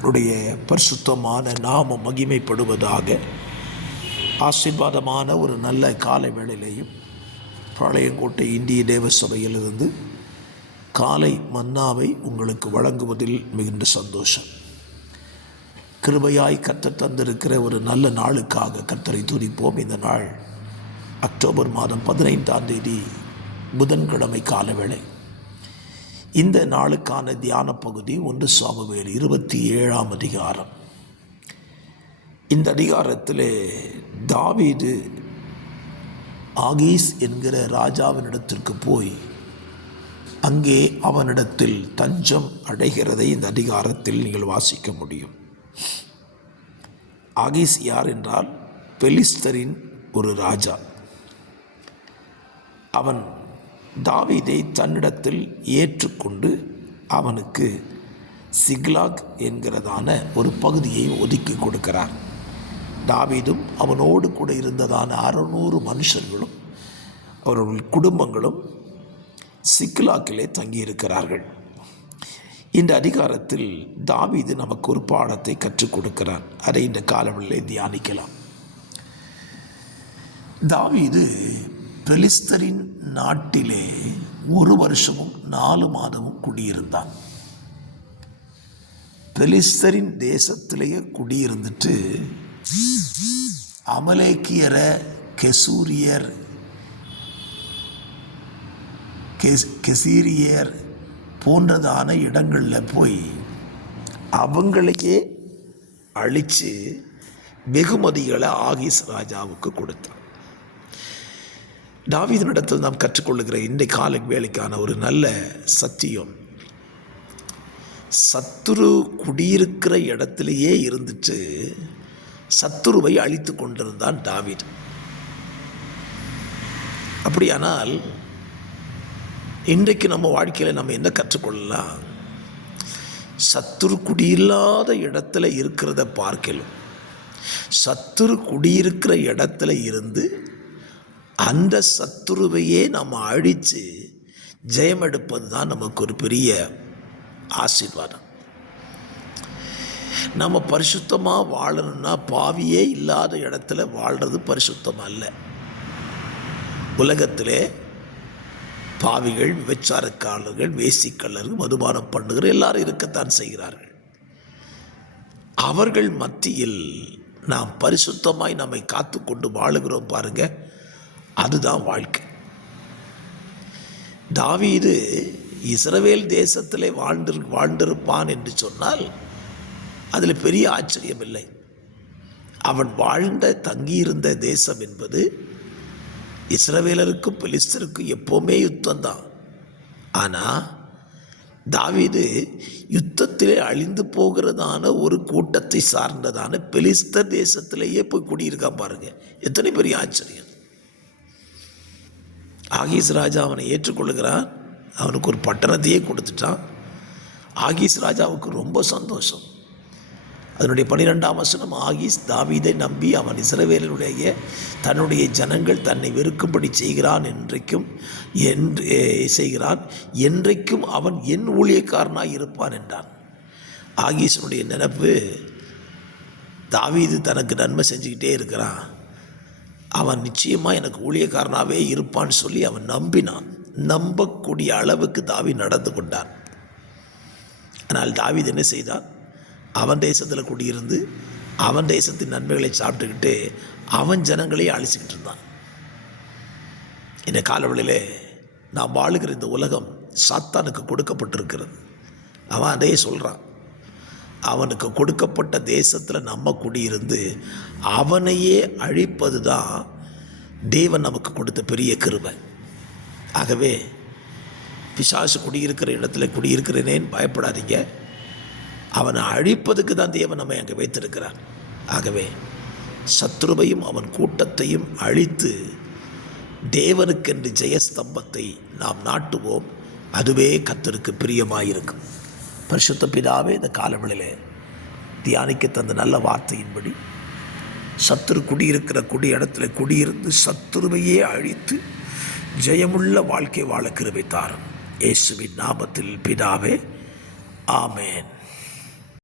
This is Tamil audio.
கர்த்தருடைய பரிசுத்தமான நாமம் மகிமைப்படுவதாக. ஆசீர்வாதமான ஒரு நல்ல காலை வேளையிலேயும் பாளையங்கோட்டை இந்திய தேவ சபையிலிருந்து காலை மன்னாவை உங்களுக்கு வழங்குவதில் மிகுந்த சந்தோஷம். கிருபையாய் கர்த்தர் தந்திருக்கிற ஒரு நல்ல நாளுக்காக கர்த்தரை துதிப்போம். இந்த நாள் அக்டோபர் மாதம் 15ஆம் தேதி புதன்கிழமை காலவேளை. இந்த நாளுக்கான தியான பகுதி 1 சாமுவேல் 27ஆம் அதிகாரம். இந்த அதிகாரத்தில் தாவீது ஆகீஸ் என்கிற ராஜாவினிடத்திற்கு போய் அங்கே அவனிடத்தில் தஞ்சம் அடைகிறதை இந்த அதிகாரத்தில் நீங்கள் வாசிக்க முடியும். ஆகீஸ் யார் என்றால் பெலிஸ்தரின் ஒரு ராஜா. அவன் தாவீதை தன்னிடத்தில் ஏற்றுக்கொண்டு அவனுக்கு சிக்லாக் என்கிறதான ஒரு பகுதியை ஒதுக்கி கொடுக்கிறார். தாவீதும் அவனோடு கூட இருந்ததான 600 மனுஷர்களும் அவர்கள் குடும்பங்களும் சிக்லாக்கிலே தங்கியிருக்கிறார்கள். இந்த அதிகாரத்தில் தாவீது நமக்கு ஒரு பாடத்தை கற்றுக் கொடுக்கிறார். அதை இந்த காலவெளியிலே தியானிக்கலாம். தாவீது பெலிஸ்தரின் நாட்டிலே 1 வருஷமும் 4 மாதமும் குடியிருந்தான். பெலிஸ்தரின் தேசத்திலேயே குடியிருந்துட்டு அமலேக்கியர, கெசூரியர், கெசீரியர் போன்றதான இடங்களில் போய் அவங்களையே அழித்து வெகுமதிகளை ஆகீஸ் ராஜாவுக்கு கொடுத்தான். தாவீதினிடத்தில் நாம் கற்றுக்கொள்ளுகிற இந்த கால வேலைக்கான ஒரு நல்ல சத்தியம், சத்துரு குடியிருக்கிற இடத்திலேயே இருந்துட்டு சத்துருவை அழித்து கொண்டிருந்தான் தாவீது. அப்படியானால் இன்றைக்கு நம்ம வாழ்க்கையில் நம்ம என்ன கற்றுக்கொள்ளலாம்? சத்துரு குடியில்லாத இடத்துல இருக்கிறத பார்க்கலாம், சத்துரு குடியிருக்கிற இடத்துல இருந்து அந்த சத்துருவையே நம்ம அழித்து ஜெயம் எடுப்பது தான் நமக்கு ஒரு பெரிய ஆசீர்வாதம். நம்ம பரிசுத்தமாக வாழணும்னா பாவியே இல்லாத இடத்துல வாழ்கிறது பரிசுத்தம் அல்ல. உலகத்திலே பாவிகள், விபச்சாரக்காரர்கள், வேசிக்கல்லர்கள், மதுபானம் பண்ணுகிற எல்லாரும் இருக்கத்தான் செய்கிறார்கள். அவர்கள் மத்தியில் நாம் பரிசுத்தமாய் நம்மை காத்து கொண்டு வாழுகிறோம் பாருங்க, அதுதான் வாழ்க்கை. தாவீது இஸ்ரவேல் தேசத்திலே வாழ்ந்திருப்பான் என்று சொன்னால் அதில் பெரிய ஆச்சரியம் இல்லை. அவன் தங்கியிருந்த தேசம் என்பது இஸ்ரவேலருக்கும் பெலிஸ்தருக்கும் எப்போவுமே யுத்தம்தான். ஆனால் தாவீது யுத்தத்திலே அழிந்து போகிறதான ஒரு கூட்டத்தை சார்ந்ததான பெலிஸ்தர் தேசத்திலேயே போய் குடியிருக்கான் பாருங்க, எத்தனை பெரிய ஆச்சரியம். ஆகீஸ் ராஜா அவனை ஏற்றுக்கொள்ளுகிறான், அவனுக்கு ஒரு பட்டணத்தையே கொடுத்துட்டான். ஆகீஸ் ராஜாவுக்கு ரொம்ப சந்தோஷம். அதனுடைய 12ஆம் வசனம், ஆகீஸ் தாவீதை நம்பி அவன் இஸ்ரவேலுடைய தன்னுடைய ஜனங்கள் தன்னை வெறுக்கும்படி செய்கிறான் என்றைக்கும் அவன் என் ஊழியக்காரனாக இருப்பான் என்றான். ஆகீஸனுடைய நினைப்பு, தாவீது தனக்கு நன்மை செஞ்சுக்கிட்டே இருக்கிறான், அவன் நிச்சயமாக எனக்கு ஊழியக்காரனாகவே இருப்பான்னு சொல்லி அவன் நம்பினான். நம்பக்கூடிய அளவுக்கு தாவீது நடந்து கொண்டான். ஆனால் தாவீது என்ன செய்தான்? அவன் தேசத்தில் குடியிருந்து அவன் தேசத்தின் நன்மைகளை சாப்பிட்டுக்கிட்டு அவன் ஜனங்களையே அழிச்சிக்கிட்டு இருந்தான். இந்த காலவெளியிலே நாம் வாழுகிற இந்த உலகம் சாத்தானுக்கு கொடுக்கப்பட்டிருக்கிறது. அவன் அதையே சொல்கிறான். அவனுக்கு கொடுக்கப்பட்ட தேசத்தில் நம்ம குடியிருந்து அவனையே அழிப்பது தான் தேவன் நமக்கு கொடுத்த பெரிய கிருபை. ஆகவே பிசாசு குடியிருக்கிற இடத்துல குடியிருக்கிறேனேன்னு பயப்படாதீங்க, அவனை அழிப்பதுக்கு தான் தேவன் நம்மை அங்கே வைத்திருக்கிறார். ஆகவே சத்ருவையும் அவன் கூட்டத்தையும் அழித்து தேவனுக்கென்று ஜெயஸ்தம்பத்தை நாம் நாட்டுவோம். அதுவே கர்த்தருக்கு பிரியமாயிருக்கும். பரிசுத்த பிதாவே, இந்த காலவெளியிலே தியானிக்க தந்த நல்ல வார்த்தையின்படி சத்துரு குடியிருக்கிற இடத்துல குடியிருந்து சத்துருவையே அழித்து ஜெயமுள்ள வாழ்க்கை வாழ கிருபை தாரும். இயேசுவின் நாமத்தில் பிதாவே, ஆமேன்.